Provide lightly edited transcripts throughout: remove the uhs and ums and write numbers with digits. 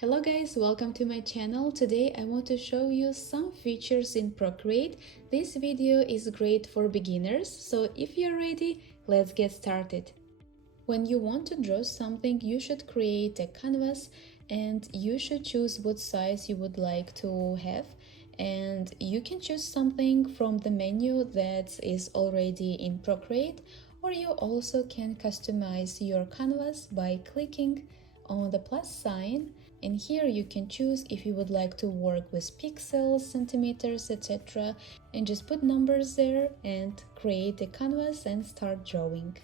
Hello guys, welcome to my channel. Today I want to show you some features in Procreate. This video is great for beginners, so if you're ready, let's get started. When you want to draw something, you should create a canvas and you should choose what size you would like to have. And you can choose something from the menu that is already in Procreate, or you also can customize your canvas by clicking on the plus sign, and here you can choose if you would like to work with pixels, centimeters, etc. and just put numbers there and create a canvas and start drawing.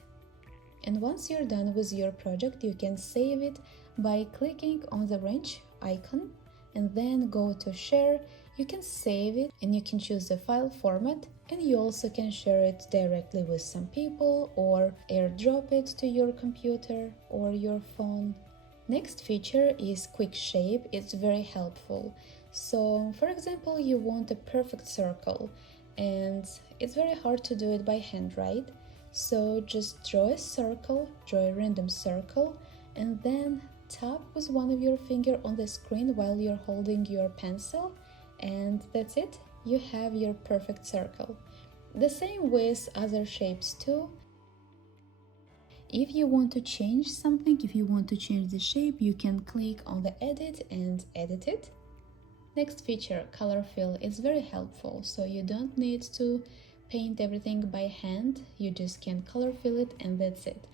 And once you're done with your project, you can save it by clicking on the wrench icon and then go to share. You can save it and you can choose the file format, and you also can share it directly with some people or airdrop it to your computer or your phone. Next feature is Quickshape. It's very helpful. So, for example, you want a perfect circle and it's very hard to do it by hand, right? So just draw a circle, draw a random circle, and then tap with one of your finger on the screen while you're holding your pencil, and that's it. You have your perfect circle. The same with other shapes too. If you want to change something, if you want to change the shape, you can click on the edit and edit it. Next feature, color fill, is very helpful, so you don't need to paint everything by hand, you just can color fill it and that's it.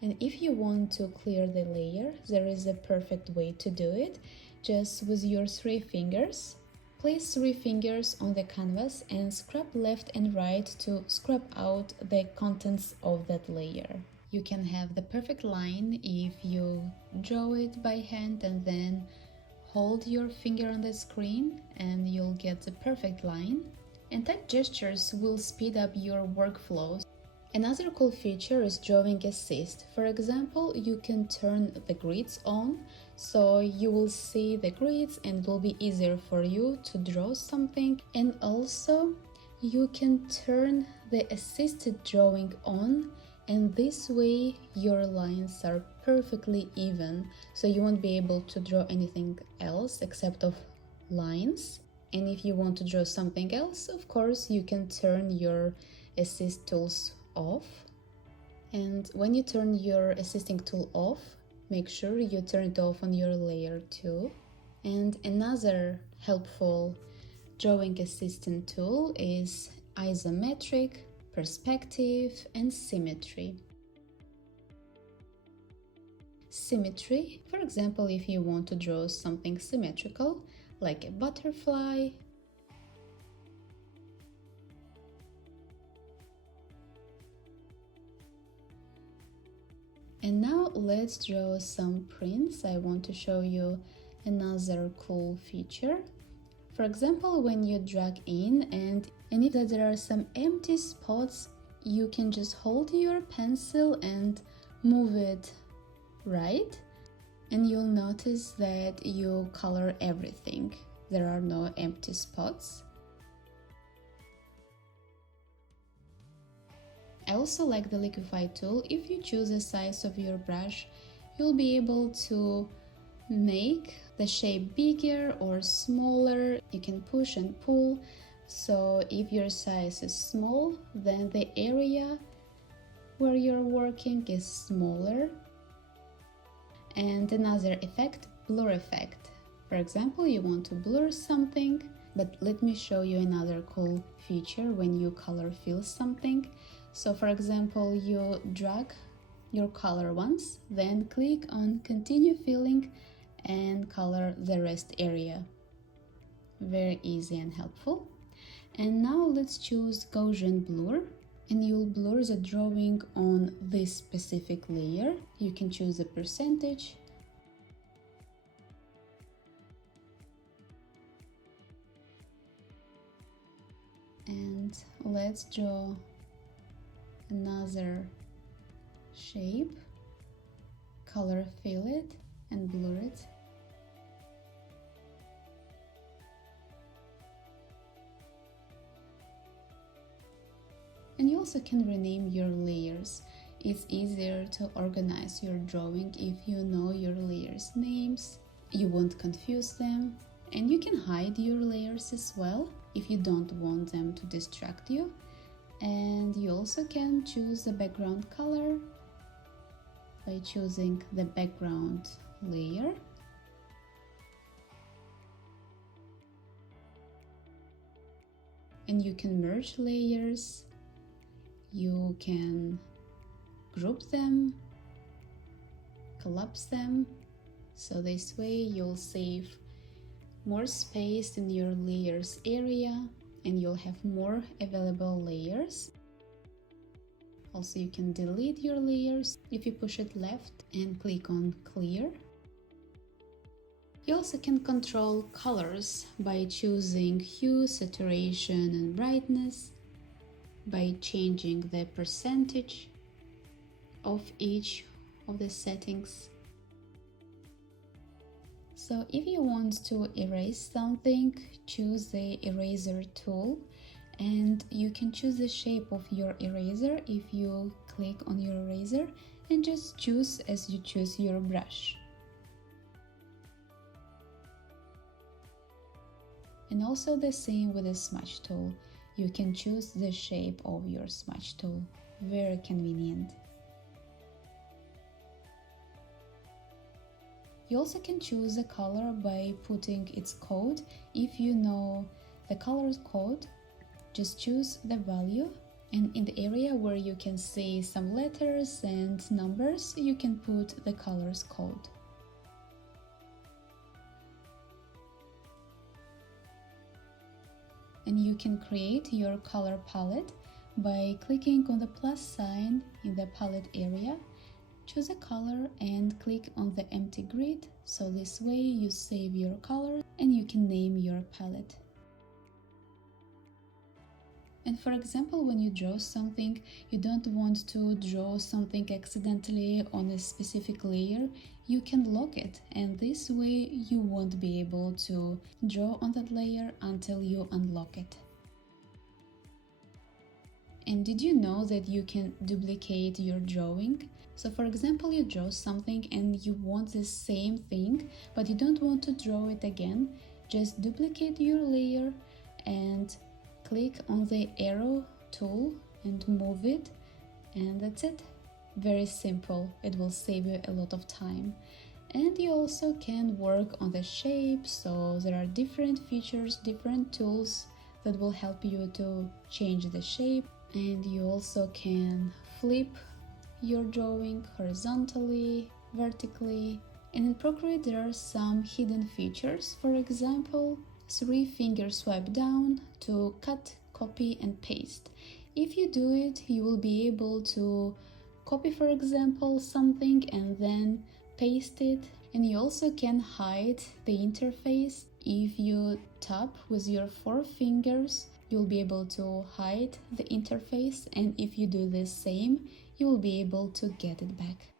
And if you want to clear the layer, there is a perfect way to do it. Just with your 3 fingers, place 3 fingers on the canvas and scrub left and right to scrub out the contents of that layer. You can have the perfect line if you draw it by hand and then hold your finger on the screen and you'll get the perfect line. And type gestures will speed up your workflows. Another cool feature is drawing assist. For example, you can turn the grids on, so you will see the grids and it will be easier for you to draw something. And also, you can turn the assisted drawing on, and this way your lines are perfectly even, so you won't be able to draw anything else except of lines. And if you want to draw something else, of course, you can turn your assist tools off. And when you turn your assisting tool off, make sure you turn it off on your layer too. And another helpful drawing assistant tool is isometric, perspective, and symmetry. Symmetry, for example, if you want to draw something symmetrical, like a butterfly, and now let's draw some prints. I want to show you another cool feature. For example, when you drag in and if there are some empty spots, you can just hold your pencil and move it right, and you'll notice that you color everything. There are no empty spots. I also like the liquify tool. If you choose the size of your brush, you'll be able to make the shape bigger or smaller. You can push and pull. So if your size is small, then the area where you're working is smaller. And another effect, blur effect. For example, you want to blur something, but let me show you another cool feature when you color fill something. So for example, you drag your color once, then click on continue filling and color the rest area. Very easy and helpful. And now let's choose Gaussian blur, and you'll blur the drawing on this specific layer. You can choose a percentage. And let's draw another shape, color fill it and blur it. And you also can rename your layers. It's easier to organize your drawing if you know your layers' names. you won't confuse them. And you can hide your layers as well if you don't want them to distract you. And you also can choose the background color by choosing the background layer. And you can merge layers, you can group them, collapse them, so this way you'll save more space in your layers area and you'll have more available layers. Also, you can delete your layers if you push it left and click on clear. You also can control colors by choosing hue, saturation and brightness, by changing the percentage of each of the settings. So if you want to erase something, choose the eraser tool and you can choose the shape of your eraser if you click on your eraser and just choose as you choose your brush. And also the same with the smudge tool. You can choose the shape of your smudge tool. Very convenient. You also can choose a color by putting its code. If you know the color's code, just choose the value, and in the area where you can see some letters and numbers, you can put the color's code. And you can create your color palette by clicking on the plus sign in the palette area. Choose a color and click on the empty grid, so this way you save your color and you can name your palette. And for example, when you draw something, you don't want to draw something accidentally on a specific layer, you can lock it, and this way you won't be able to draw on that layer until you unlock it. And did you know that you can duplicate your drawing? So for example, you draw something and you want the same thing, but you don't want to draw it again. Just duplicate your layer and click on the arrow tool and move it, and that's it. Very simple. It will save you a lot of time. And you also can work on the shape, so there are different features, different tools that will help you to change the shape. And you also can flip your drawing horizontally, vertically. And in Procreate there are some hidden features. For example, 3-finger swipe down to cut, copy and paste. If you do it, you will be able to copy, for example, something and then paste it. And you also can hide the interface. If you tap with your 4 fingers, you'll be able to hide the interface, and if you do the same, you will be able to get it back.